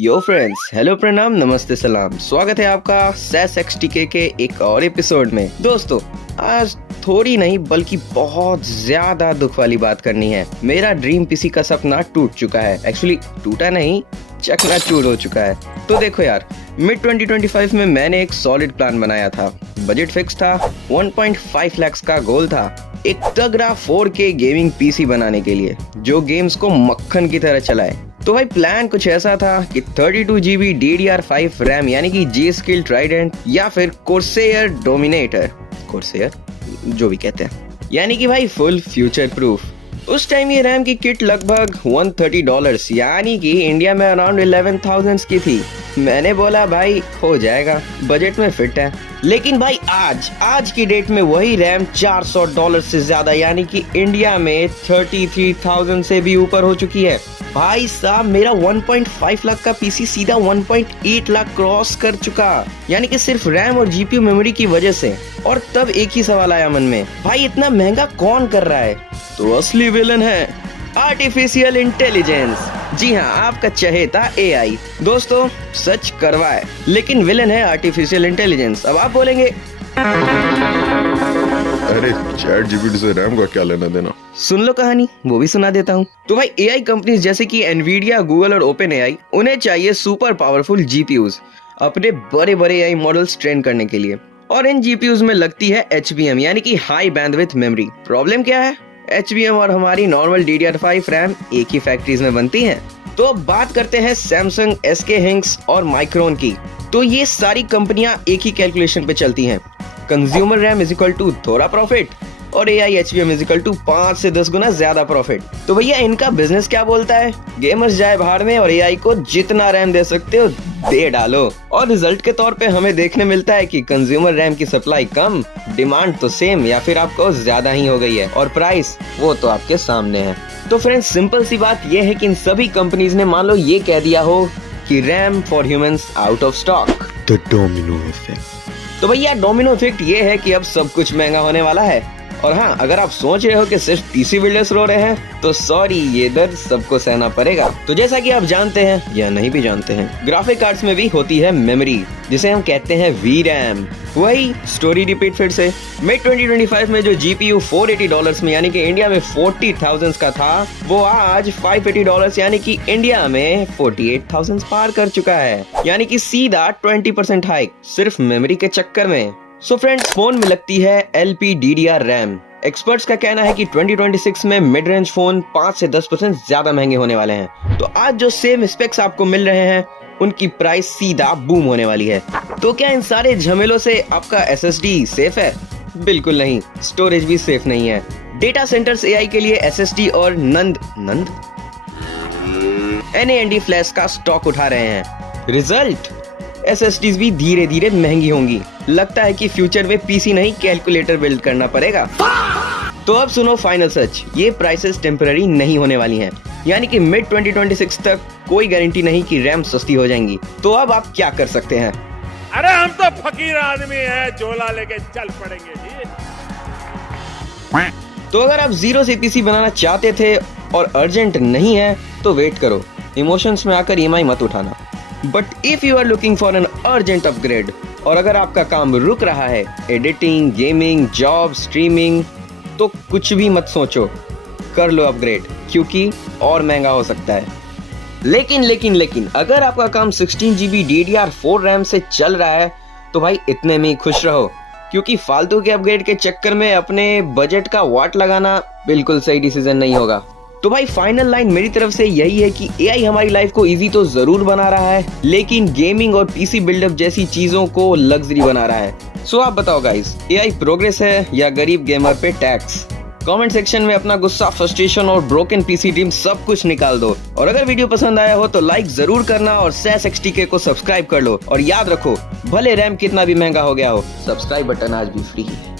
यो friends, hello, प्रणाम, नमस्ते, सलाम। स्वागत है आपका सैस XTK के एक और एपिसोड में। दोस्तों, आज थोड़ी नहीं बल्कि बहुत ज्यादा दुख वाली बात करनी है। मेरा ड्रीम पीसी का सपना टूट चुका है। एक्चुअली टूटा नहीं, चकनाचूर हो चुका है। तो देखो यार, मिड 2025 में मैंने एक सॉलिड प्लान बनाया था। बजट फिक्स था, 1.5 लाख का गोल था, एक तगड़ा 4K गेमिंग पीसी बनाने के लिए जो गेम्स को मक्खन की तरह चलाए। तो भाई प्लान कुछ ऐसा था कि 32GB DDR5 रैम यानी कि G-Skill Trident या फिर Corsair Dominator, Corsair जो भी कहते हैं, यानी कि भाई फुल फ्यूचर प्रूफ। उस टाइम ये रैम की किट लगभग $130 यानी कि इंडिया में अराउंड 11,000 की थी। मैंने बोला भाई हो जाएगा, बजट में फिट है। लेकिन भाई आज की डेट में वही रैम $400 से ज्यादा यानी कि इंडिया में 33,000 से भी ऊपर हो चुकी है। भाई साहब, मेरा 1.5 लाख का पीसी सीधा 1.8 लाख क्रॉस कर चुका, यानी कि सिर्फ रैम और जीपीयू मेमोरी की वजह से। और तब एक ही सवाल आया मन में, भाई इतना महंगा कौन कर रहा है? तो असली विलन है आर्टिफिशियल इंटेलिजेंस। जी हाँ, आपका चहेता AI। दोस्तों, सच करवाए, लेकिन विलन है आर्टिफिशियल इंटेलिजेंस। अब आप बोलेंगे अरे ChatGPT से रैम का क्या लेना देना? सुन लो कहानी, वो भी सुना देता हूँ। तो भाई AI कंपनीज जैसे कि एनवीडिया, गूगल और OpenAI, उन्हें चाहिए सुपर पावरफुल GPUs अपने बड़े बड़े AI मॉडल्स ट्रेन करने के लिए। और इन GPUs में लगती है HBM यानी कि हाई बैंडविड्थ मेमोरी। प्रॉब्लम क्या है? HBM और हमारी नॉर्मल DDR5 रैम एक ही फैक्ट्रीज में बनती हैं। तो अब बात करते हैं सैमसंग, SK Hynix और माइक्रोन की। तो ये सारी कंपनियां एक ही कैलकुलेशन पे चलती हैं। Consumer RAM is equal to थोड़ा प्रॉफिट और AI HBM is equal to 5 से 10 गुना ज्यादा प्रॉफिट। तो भैया इनका बिजनेस क्या बोलता है? गेमर्स जाए बाहर में और AI को जितना रैम दे सकते हो दे डालो। और रिजल्ट के तौर पे हमें देखने मिलता है कि कंज्यूमर रैम की सप्लाई कम, डिमांड तो सेम या फिर आपको ज्यादा ही हो गई है, और प्राइस वो तो आपके सामने है। तो फ्रेंड्स, सिंपल सी बात ये है कि इन सभी कंपनीज ने मान लो ये कह दिया हो कि RAM for humans out of stock. The domino effect. तो भैया डोमिनो इफेक्ट ये है कि अब सब कुछ महंगा होने वाला है। और हाँ, अगर आप सोच रहे हो कि सिर्फ पीसी बिल्डर्स रो रहे हैं, तो सॉरी, ये दर्द सबको सहना पड़ेगा। तो जैसा कि आप जानते हैं या नहीं भी जानते हैं, ग्राफिक कार्ड्स में भी होती है मेमोरी, जिसे हम कहते हैं VRAM। वही स्टोरी रिपीट फिर से। मिड 2025 में जो GPU $480 में यानी कि इंडिया में 40,000 का था, वो आज $580 यानी कि इंडिया में 48,000 पार कर चुका है, यानी कि सीधा 20% हाइक सिर्फ मेमोरी के चक्कर में। सो फ्रेंड्स, फोन में लगती है LPDDR रैम। एक्सपर्ट्स का कहना है कि 2026 में मिड रेंज फोन 5 से 10% ज्यादा महंगे होने वाले हैं। तो आज जो सेम स्पेक्स आपको मिल रहे हैं, उनकी प्राइस सीधा बूम होने वाली है। तो क्या इन सारे झमेलों से आपका SSD सेफ है? बिल्कुल नहीं। स्टोरेज भी सेफ नहीं है। डेटा सेंटर्स AI के लिए SSD और NAND फ्लैश का स्टॉक उठा रहे हैं। रिजल्ट, SSDs भी धीरे धीरे महंगी होंगी। लगता है कि फ्यूचर में पीसी नहीं, कैलकुलेटर बिल्ड करना पड़ेगा। तो अब सुनो फाइनल सच, ये प्राइसेस टेम्पररी नहीं होने वाली हैं, यानी कि मिड 2026 तक कोई गारंटी नहीं कि रैम सस्ती हो जाएंगी। तो अब आप क्या कर सकते हैं? अरे हम तो फकीर आदमी हैं, झोला लेके चल पड़ेंगे जी। तो अगर आप जीरो से पीसी बनाना चाहते थे और अर्जेंट नहीं है, तो वेट करो। इमोशंस में आकर EMI मत उठाना। But if you are looking for an urgent upgrade, और अगर आपका काम रुक रहा है, एडिटिंग, गेमिंग, जॉब, स्ट्रीमिंग, तो कुछ भी मत सोचो, कर लो अपग्रेड, क्योंकि और महंगा हो सकता है। लेकिन अगर आपका काम 16GB DDR4 रैम से चल रहा है, तो भाई इतने में ही खुश रहो, क्योंकि फालतू के अपग्रेड के चक्कर में अपने बजट का वाट लगाना बिल्कुल सही डिसीजन नहीं होगा। तो भाई फाइनल लाइन मेरी तरफ से यही है कि AI हमारी लाइफ को इजी तो जरूर बना रहा है, लेकिन गेमिंग और पीसी बिल्डअप जैसी चीजों को लग्जरी बना रहा है। सो आप बताओ गाइस, AI प्रोग्रेस है या गरीब गेमर पे टैक्स? कमेंट सेक्शन में अपना गुस्सा, फ्रस्ट्रेशन और ब्रोकन पीसी ड्रीम सब कुछ निकाल दो। और अगर वीडियो पसंद आया हो तो लाइक जरूर करना और सैस XTK को सब्सक्राइब कर लो। और याद रखो, भले रैम कितना भी महंगा हो गया हो, सब्सक्राइब बटन आज भी फ्री है।